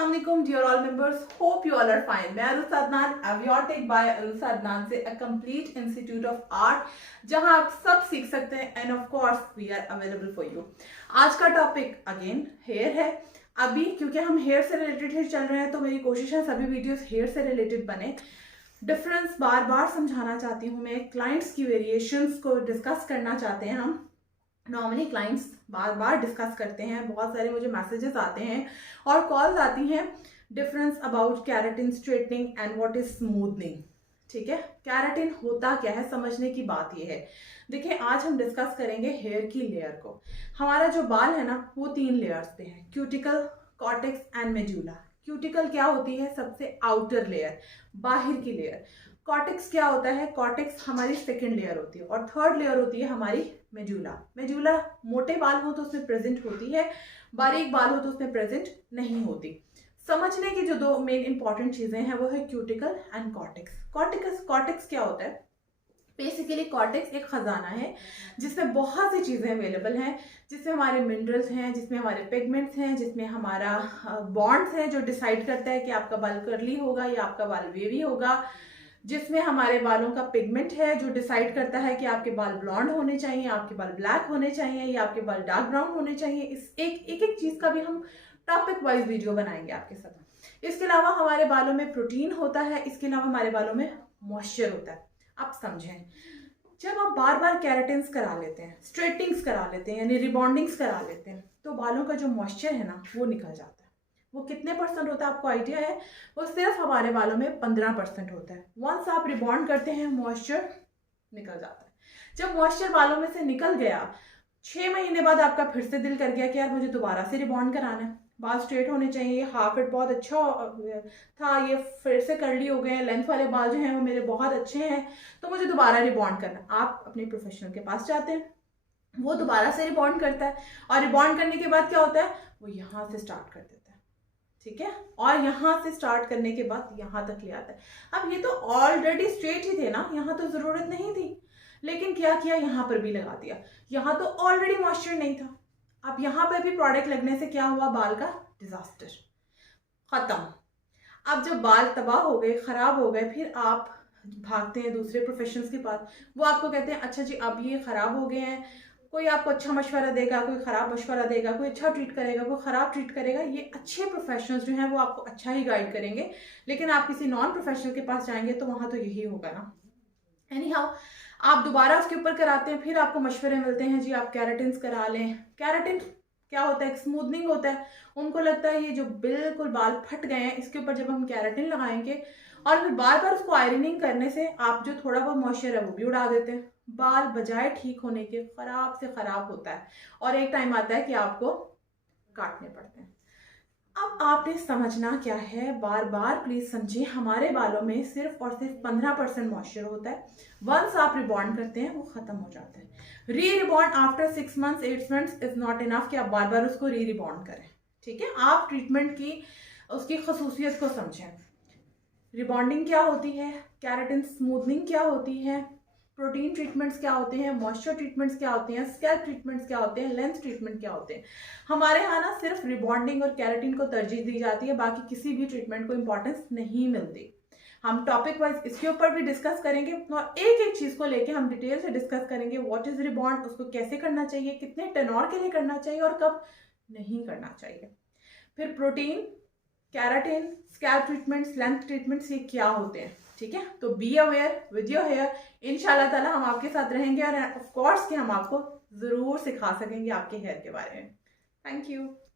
अस्सलाम वालेकुम dear all members, hope you all are fine. मैं अरुसा अदनान, अवियोटेक बाय अरुसा अदनान से a complete institute of art, जहां आप सब सीख सकते हैं and of course we are available for you. आज का टॉपिक अगेन हेयर है। अभी क्योंकि हम हेयर से रिलेटेड ही चल रहे हैं तो मेरी कोशिश है सभी वीडियोस हेयर से रिलेटेड बने। डिफरेंस बार बार समझाना चाहती हूँ मैं, क्लाइंट्स की वेरिएशंस को डिस्कस करना चाहते हैं हम। नॉर्मली क्लाइंट्स बार बार डिस्कस करते हैं, बहुत सारे मुझे मैसेजेस आते हैं और कॉल्स आती हैं, difference about keratin straightening and what is smoothening. ठीक है, कैराटिन होता क्या है समझने की बात यह है। देखिए, आज हम डिस्कस करेंगे हेयर की लेयर को। हमारा जो बाल है ना वो 3 लेयर्स पे है, cuticle, cortex and medulla. Cuticle क्या होती है? सबसे आउटर लेयर, बाहर की लेयर। कॉर्टेक्स क्या होता है? कॉर्टेक्स हमारी सेकेंड लेयर होती है और थर्ड लेयर होती है हमारी मेड्यूला। मेड्यूला मोटे बाल हो तो उसमें प्रेजेंट होती है, बारीक बाल हो तो उसमें प्रेजेंट नहीं होती। समझने की जो 2 मेन इंपॉर्टेंट चीजें हैं वो है क्यूटिकल एंड कॉर्टेक्स। कॉर्टेक्स क्या होता है? बेसिकली कॉर्टेक्स एक खजाना है जिसमें बहुत सी चीज़ें अवेलेबल हैं, जिसमें हमारे मिनरल्स हैं, जिसमें हमारे पिगमेंट्स हैं, जिसमें हमारा बॉन्ड्स है जो डिसाइड करता है कि आपका बाल कर्ली होगा या आपका बाल वेवी होगा, जिसमें हमारे बालों का पिगमेंट है जो डिसाइड करता है कि आपके बाल ब्लॉन्ड होने चाहिए, आपके बाल ब्लैक होने चाहिए या आपके बाल डार्क ब्राउन होने चाहिए। इस एक चीज़ का भी हम टॉपिक वाइज वीडियो बनाएंगे आपके साथ। इसके अलावा हमारे बालों में प्रोटीन होता है, इसके अलावा हमारे बालों में मॉइस्चर होता है। आप समझें, जब आप बार बार कैराटिन्स करा लेते हैं, स्ट्रेटिंग्स करा लेते हैं यानी रिबॉन्डिंग्स करा लेते हैं, तो बालों का जो मॉइस्चर है ना वो निकल जाता है। वो कितने परसेंट होता है आपको आइडिया है? वो सिर्फ हमारे बालों में 15% होता है। वंस आप रिबॉन्ड करते हैं मॉइस्चर निकल जाता है। जब मॉइस्चर बालों में से निकल गया, 6 महीने बाद आपका फिर से दिल कर गया कि यार मुझे दोबारा से रिबॉन्ड कराना है, बाल स्ट्रेट होने चाहिए, हाफ इट बहुत अच्छा था, ये फिर से कर्ली हो गए हैं, लेंथ वाले बाल जो हैं वो मेरे बहुत अच्छे हैं, तो मुझे दोबारा रिबॉन्ड करना। आप अपने प्रोफेशनल के पास जाते हैं, वो दोबारा से रिबॉन्ड करता है और रिबॉन्ड करने के बाद क्या होता है? वो यहाँ से स्टार्ट कर देता है, ठीक है, और यहाँ से स्टार्ट करने के बाद यहाँ तक ले आता है। अब ये तो ऑलरेडी स्ट्रेट ही थे ना, यहाँ तो जरूरत नहीं थी, लेकिन क्या किया, यहाँ पर भी लगा दिया। यहाँ तो ऑलरेडी मॉइस्चर नहीं था, अब यहाँ पर भी प्रोडक्ट लगने से क्या हुआ? बाल का डिजास्टर, खत्म। अब जब बाल तबाह हो गए, खराब हो गए, फिर आप भागते हैं दूसरे प्रोफेशनल्स के पास। वो आपको कहते हैं अच्छा जी अब ये खराब हो गए हैं, कोई आपको अच्छा मशवरा देगा, कोई ख़राब मशवरा देगा, कोई अच्छा ट्रीट करेगा, कोई ख़राब ट्रीट करेगा। ये अच्छे प्रोफेशनल्स जो हैं वो आपको अच्छा ही गाइड करेंगे, लेकिन आप किसी नॉन प्रोफेशनल के पास जाएंगे तो वहाँ तो यही होगा ना। एनी हाउ, आप दोबारा उसके ऊपर कराते हैं, फिर आपको मशवरे मिलते हैं जी आप कैराटिन्स करा लें। कैराटिन क्या होता है? स्मूथनिंग होता है। उनको लगता है ये जो बिल्कुल बाल फट गए हैं इसके ऊपर जब हम कैराटिन लगाएंगे और फिर बार बार उसको आयरनिंग करने से आप जो थोड़ा बहुत मॉइस्चर है वो भी उड़ा देते हैं। बाल बजाय ठीक होने के खराब से खराब होता है और एक टाइम आता है कि आपको काटने पड़ते हैं। अब आपने समझना क्या है, बार बार प्लीज समझिए, हमारे बालों में सिर्फ और सिर्फ 15% मॉइस्चर होता है। वंस आप रिबॉन्ड करते हैं वो खत्म हो जाता है। री rebound after 6 months 8 months is not enough कि आप बार बार उसको री रिबॉन्ड करें। ठीक है, आप ट्रीटमेंट की उसकी खसूसियत को समझें। रिबॉन्डिंग क्या होती है, कैराटिन स्मूथनिंग क्या होती है, प्रोटीन ट्रीटमेंट्स क्या होते हैं, मॉइस्चर ट्रीटमेंट्स क्या होते हैं, स्कैल्प ट्रीटमेंट्स क्या होते हैं, लेंथ ट्रीटमेंट क्या होते हैं। हमारे यहाँ ना सिर्फ रिबॉन्डिंग और कैराटिन को तरजीह दी जाती है, बाकी किसी भी ट्रीटमेंट को इंपॉर्टेंस नहीं मिलती। हम टॉपिक वाइज इसके ऊपर भी डिस्कस करेंगे और एक एक चीज को लेके हम डिटेल से डिस्कस करेंगे। व्हाट इज रिबॉन्ड, उसको कैसे करना चाहिए, कितने टेनोर के लिए करना चाहिए और कब नहीं करना चाहिए। फिर protein, keratin, scalp treatments, length treatments, ये क्या होते हैं। ठीक है, तो be aware with your hair. इंशाल्लाह ताला हम आपके साथ रहेंगे और ऑफ कोर्स कि हम आपको जरूर सिखा सकेंगे आपके हेयर के बारे में। Thank you.